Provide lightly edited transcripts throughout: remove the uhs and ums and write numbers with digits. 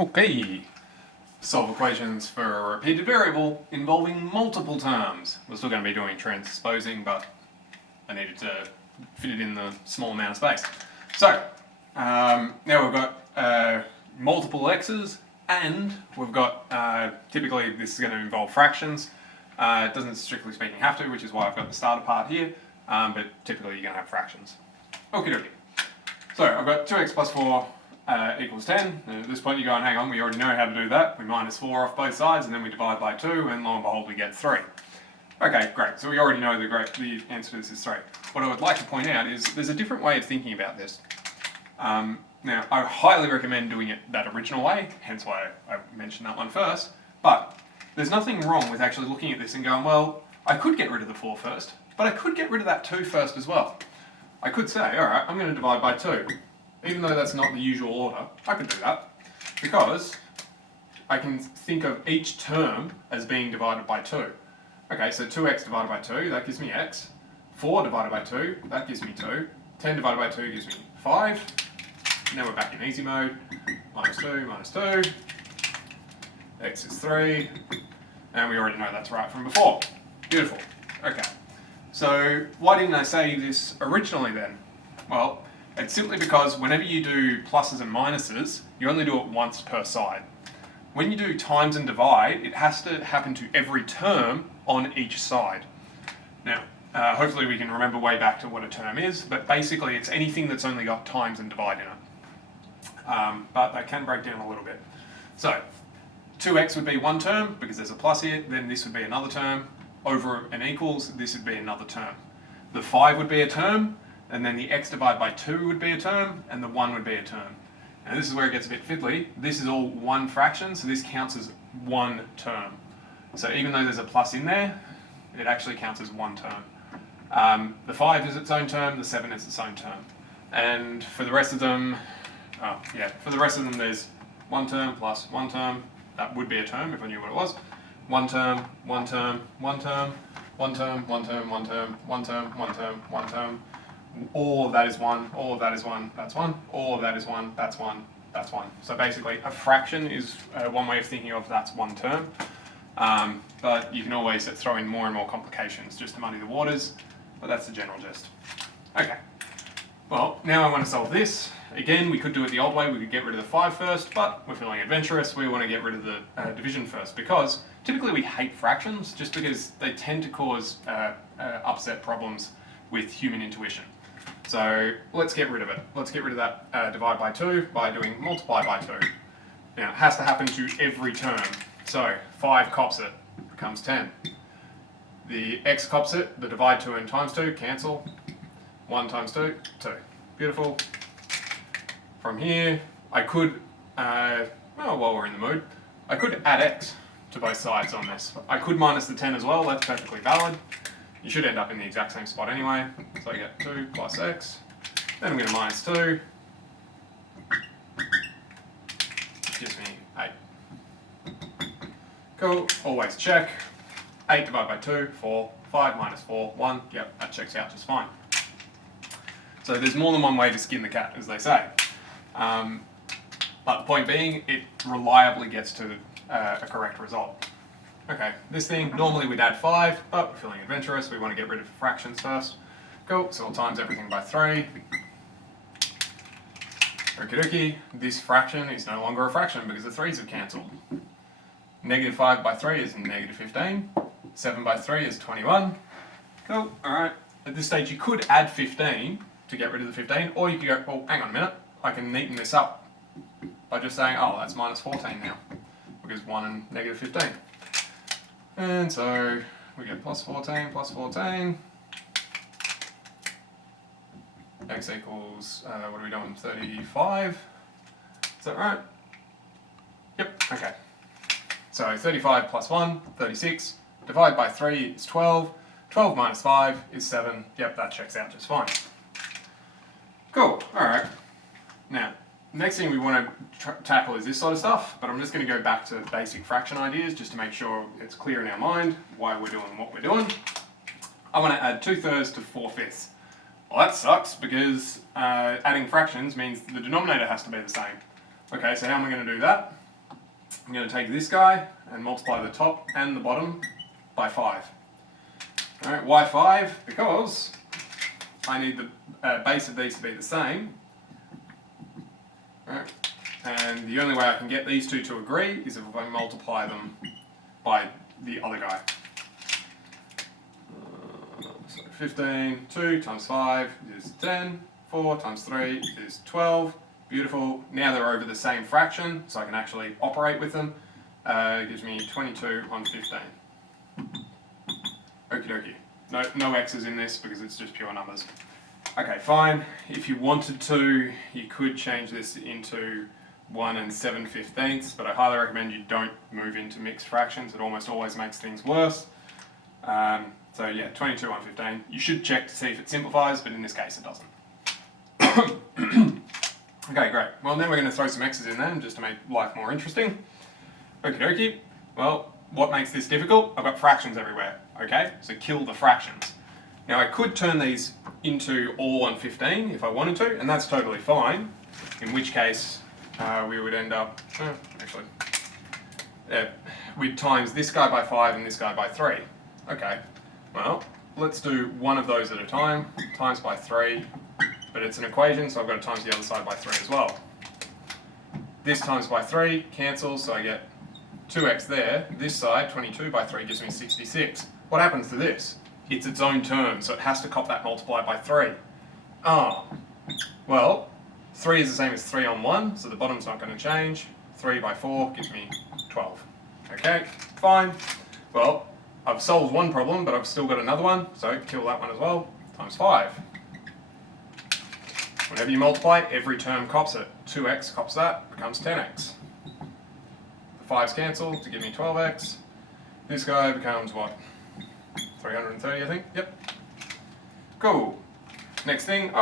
Okay, solve equations for a repeated variable involving multiple terms. We're still going to be doing transposing, but I needed to fit it in the small amount of space. So, now we've got multiple x's, and we've got, typically this is going to involve fractions. It doesn't strictly speaking have to, which is why I've got the starter part here, but typically you're going to have fractions. Okie dokie. So, I've got 2x plus 4 equals 10, and at this point you're going, hang on, we already know how to do that. We minus 4 off both sides, and then we divide by 2, and lo and behold we get 3. Okay, great, so we already know the answer to this is 3. What I would like to point out is there's a different way of thinking about this. Now, I highly recommend doing it that original way, hence why I mentioned that one first, but there's nothing wrong with actually looking at this and going, well, I could get rid of the 4 first, but I could get rid of that 2 first as well. I could say, alright, I'm going to divide by 2. Even though that's not the usual order, I could do that, because I can think of each term as being divided by 2. Okay, so 2x divided by 2, that gives me x. 4 divided by 2, that gives me 2. 10 divided by 2 gives me 5. Now we're back in easy mode. Minus 2, minus 2. X is 3. And we already know that's right from before. Beautiful. Okay. So why didn't I say this originally then? Well, it's simply because whenever you do pluses and minuses, you only do it once per side. When you do times and divide, it has to happen to every term on each side. Now, hopefully we can remember way back to what a term is, but basically it's anything that's only got times and divide in it. But that can break down a little bit. So, 2x would be one term, because there's a plus here, then this would be another term. Over and equals, this would be another term. The 5 would be a term, and then the x divided by 2 would be a term, and the 1 would be a term. And this is where it gets a bit fiddly. This is all one fraction, so this counts as one term. So even though there's a plus in there, it actually counts as one term. The 5 is its own term, the 7 is its own term. And for the rest of them, there's one term plus one term. That would be a term if I knew what it was. One term, one term, one term, one term, one term, one term, one term, one term, one term. All of that is 1, all of that is 1, that's 1, all of that is 1, that's 1, that's 1. So basically a fraction is one way of thinking of that's one term, but you can always throw in more and more complications just to muddy the waters, but that's the general gist. Okay, well now I want to solve this. Again, we could do it the old way, we could get rid of the 5 first, but we're feeling adventurous, we want to get rid of the division first, because typically we hate fractions just because they tend to cause upset problems with human intuition. So let's get rid of it. Let's get rid of that divide by 2 by doing multiply by 2. Now it has to happen to every term. So 5 cops it, becomes 10. The x cops it, the divide 2 and times 2, cancel. 1 times 2, 2. Beautiful. From here, I could, while we're in the mood, I could add x to both sides on this. I could minus the 10 as well, that's perfectly valid. You should end up in the exact same spot anyway. So I get 2 plus x. Then I'm going to minus 2. Which gives me 8. Cool. Always check. 8 divided by 2, 4. 5 minus 4, 1. Yep, that checks out just fine. So there's more than one way to skin the cat, as they say. But the point being, it reliably gets to a correct result. Okay, this thing, normally we'd add 5, but we're feeling adventurous, we want to get rid of fractions first. Cool, so we'll times everything by 3. Okie dokie, this fraction is no longer a fraction because the 3's have cancelled. Negative 5 by 3 is negative 15. 7 by 3 is 21. Cool, alright. At this stage you could add 15 to get rid of the 15, or you could go, well, hang on a minute, I can neaten this up by just saying, oh, that's minus 14 now, because 1 and negative 15. And so we get plus 14, plus 14. X equals, what are we doing, 35? Is that right? Yep, okay. So 35 plus 1, 36. Divide by 3 is 12. 12 minus 5 is 7. Yep, that checks out just fine. Cool, alright. Now, next thing we want to tackle is this sort of stuff, but I'm just going to go back to basic fraction ideas just to make sure it's clear in our mind why we're doing what we're doing. I want to add 2/3 to 4/5. Well, that sucks because adding fractions means the denominator has to be the same. Okay, so how am I going to do that? I'm going to take this guy and multiply the top and the bottom by 5. Alright, why 5? Because I need the base of these to be the same. Alright, and the only way I can get these two to agree is if I multiply them by the other guy. So 15, 2 times 5 is 10, 4 times 3 is 12. Beautiful. Now they're over the same fraction, so I can actually operate with them. It gives me 22 on 15. Okie dokie. No x's in this because it's just pure numbers. Okay, fine. If you wanted to, you could change this into 1 and 7/15, but I highly recommend you don't move into mixed fractions. It almost always makes things worse. So yeah, 22 on 15. You should check to see if it simplifies, but in this case it doesn't. Okay, great. Well, now we're going to throw some x's in there just to make life more interesting. Okie dokie. Well, what makes this difficult? I've got fractions everywhere, okay? So kill the fractions. Now I could turn these into all on 15 if I wanted to, and that's totally fine. In which case, we would end up, we'd times this guy by 5 and this guy by 3. Okay, well, let's do one of those at a time, times by 3. But it's an equation, so I've got to times the other side by 3 as well. This times by 3 cancels, so I get 2x there. This side, 22 by 3, gives me 66. What happens to this? It's its own term, so it has to cop that multiplied by 3. Oh, well, 3 is the same as 3 on 1, so the bottom's not going to change. 3 by 4 gives me 12. Okay, fine. Well, I've solved one problem, but I've still got another one, so kill that one as well, times 5. Whenever you multiply, every term cops it. 2x cops that, becomes 10x. The 5's cancel to give me 12x. This guy becomes what? 330, I think? Yep. Cool. Next thing,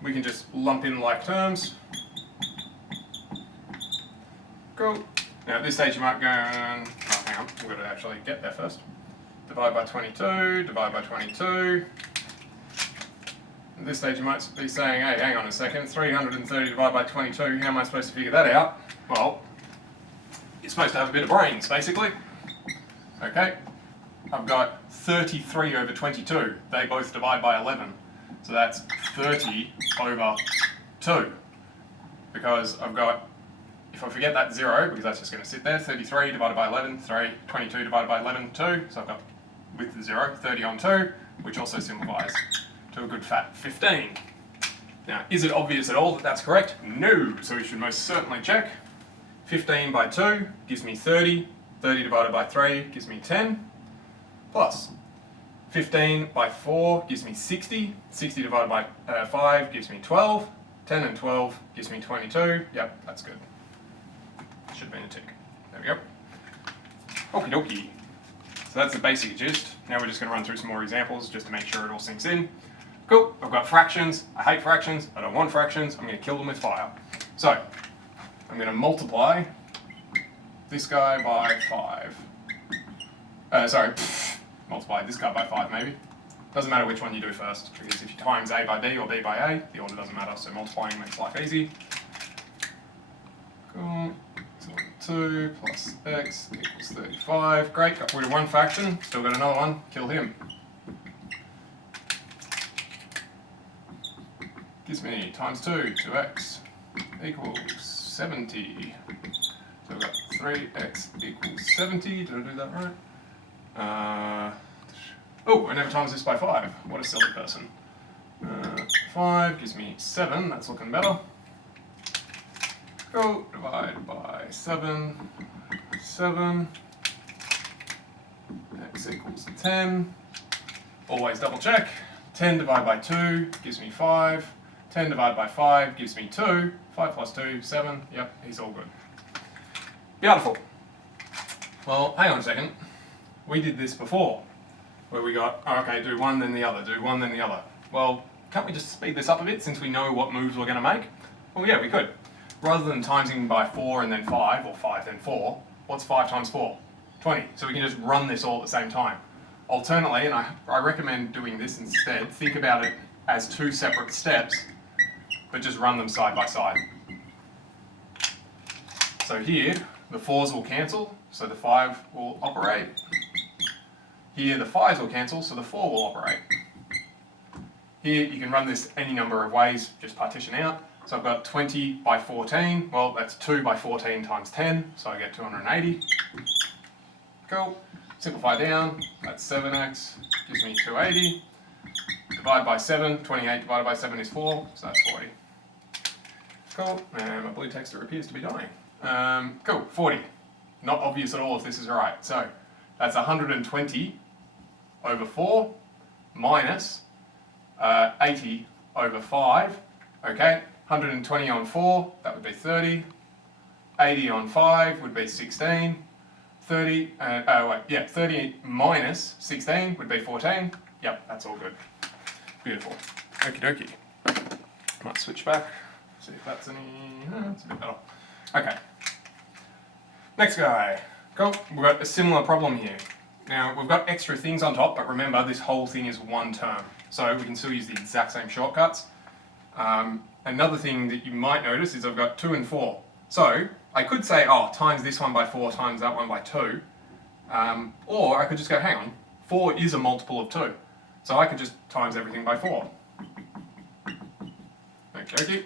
we can just lump in like terms. Cool. Now at this stage you might go, hang on, we've got to actually get there first. Divide by 22, divide by 22. At this stage you might be saying, hey, hang on a second, 330 divided by 22, how am I supposed to figure that out? Well, you're supposed to have a bit of brains, basically. Okay, I've got 33 over 22. They both divide by 11. So that's 30 over 2. Because I've got, if I forget that 0, because that's just going to sit there, 33 divided by 11, 3, 22 divided by 11, 2. So I've got, with the 0, 30 on 2, which also simplifies to a good fat 15. Now, is it obvious at all that that's correct? No, so we should most certainly check. 15 by 2 gives me 30, 30 divided by 3 gives me 10, plus 15 by 4 gives me 60, 60 divided by 5 gives me 12, 10 and 12 gives me 22, yep, that's good. Should have been a tick. There we go. Okie dokie. So that's the basic gist. Now we're just going to run through some more examples just to make sure it all sinks in. Cool, I've got fractions, I hate fractions, I don't want fractions, I'm going to kill them with fire. So, I'm going to multiply this guy by 5. Multiply this guy by 5 maybe. Doesn't matter which one you do first, because if you times A by B or B by A, the order doesn't matter, so multiplying makes life easy. Cool, so 2 plus x equals 35. Great, got rid of one fraction, still got another one, kill him. Gives me times 2, 2x equals 70. So we've got 3x equals 70. Did I do that right? I never times this by 5. What a silly person. 5 gives me 7. That's looking better. Go divide by 7. 7. X equals 10. Always double check. 10 divided by 2 gives me 5. 10 divided by 5 gives me 2. 5 plus 2, 7. Yep, he's all good. Beautiful. Well, hang on a second. We did this before, where we got, do one then the other, do one then the other. Well, can't we just speed this up a bit since we know what moves we're going to make? Well, yeah, we could. Rather than timesing by 4 and then 5, or 5 then 4, what's 5 times 4? 20. So we can just run this all at the same time. Alternately, and I recommend doing this instead, think about it as 2 separate steps, but just run them side by side. So here, the 4's will cancel, so the 5 will operate. Here the 5's will cancel, so the 4 will operate. Here you can run this any number of ways, just partition out. So I've got 20 by 14, well that's 2 by 14 times 10, so I get 280. Cool. Simplify down, that's 7x, gives me 280. Divide by 7, 28 divided by 7 is 4, so that's 40. Cool, and my blue texture appears to be dying. Cool, 40. Not obvious at all if this is right. So that's 120 over 4 minus 80 over 5. Okay, 120 on 4, that would be 30. 80 on 5 would be 16. 30 minus 16 would be 14. Yep, that's all good. Beautiful. Okie dokie. Might switch back, see if that's any, it's a bit better. Okay. Next guy. Cool, we've got a similar problem here. Now, we've got extra things on top, but remember, this whole thing is one term. So we can still use the exact same shortcuts. Another thing that you might notice is I've got 2 and 4. So, I could say, oh, times this one by 4 times that one by 2. Or I could just go, hang on, 4 is a multiple of 2. So I could just times everything by 4. Okay.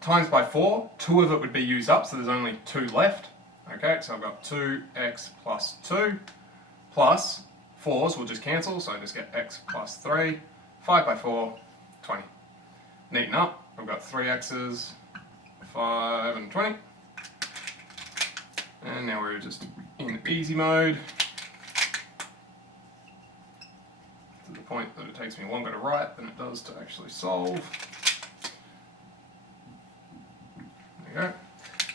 Times by 4, 2 of it would be used up, so there's only 2 left. Okay, so I've got 2x plus 2 plus 4's will just cancel, so I just get x plus 3. 5 by 4, 20. Neaten up, I've got 3 x's, 5 and 20. And now we're just in easy mode. To the point that it takes me longer to write than it does to actually solve. There you go.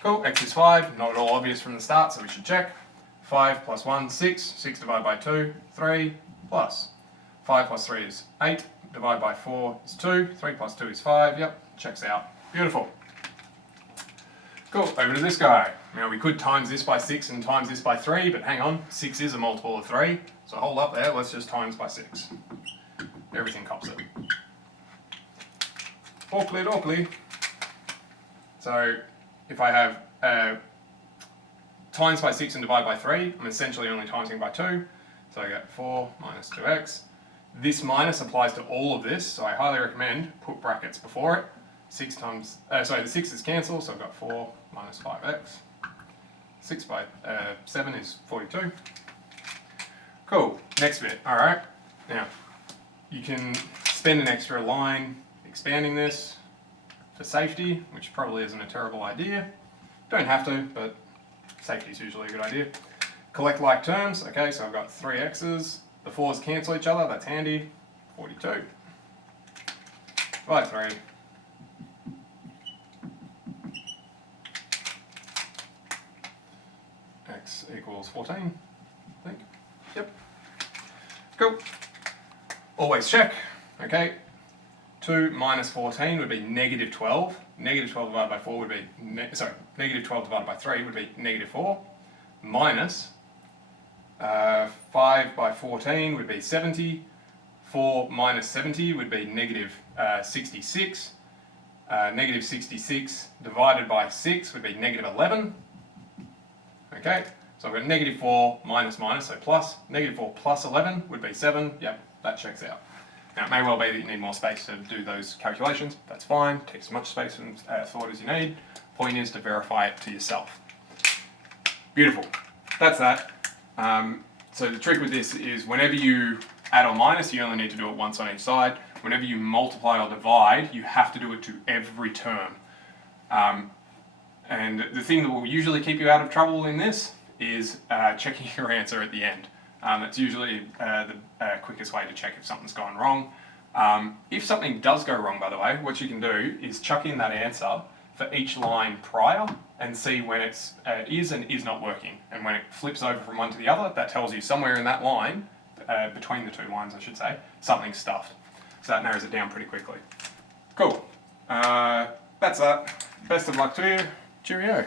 Cool, x is 5, not at all obvious from the start, so we should check. 5 plus 1, 6. 6 divided by 2, 3, plus. 5 plus 3 is 8, divided by 4 is 2, 3 plus 2 is 5, yep, checks out. Beautiful. Cool, over to this guy. Now we could times this by 6 and times this by 3, but hang on, 6 is a multiple of 3, so hold up there, let's just times by 6. Everything cops it. Awkwardly. So, if I have times by 6 and divide by 3, I'm essentially only timesing by 2, so I get 4 minus 2x. This minus applies to all of this, so I highly recommend put brackets before it. 6 times, the 6's cancel, so I've got 4 minus 5x. 6 by 7 is 42. Cool, next bit, alright. Now, you can spend an extra line expanding this for safety, which probably isn't a terrible idea. Don't have to, but safety is usually a good idea. Collect like terms, okay, so I've got 3 x's. The 4's cancel each other, that's handy. 42. By 3. X equals 14, I think. Yep. Cool. Always check, okay. 2 minus 14 would be negative 12. Negative 12 divided by 4 would be, negative 12 divided by 3 would be negative 4. Minus 5 by 14 would be 70. 4 minus 70 would be negative 66. Negative 66 divided by 6 would be negative 11. Okay, so I've got negative 4 minus, so plus. Negative 4 plus 11 would be 7. Yep, that checks out. Now, it may well be that you need more space to do those calculations. That's fine. Take as much space and thought as you need. Point is to verify it to yourself. Beautiful. That's that. So the trick with this is whenever you add or minus, you only need to do it once on each side. Whenever you multiply or divide, you have to do it to every term. And the thing that will usually keep you out of trouble in this is checking your answer at the end. That's usually the quickest way to check if something's gone wrong. If something does go wrong, by the way, what you can do is chuck in that answer for each line prior and see when it's is and is not working. And when it flips over from one to the other, that tells you somewhere in that line, between the two lines I should say, something's stuffed. So that narrows it down pretty quickly. Cool. That's that. Best of luck to you. Cheerio.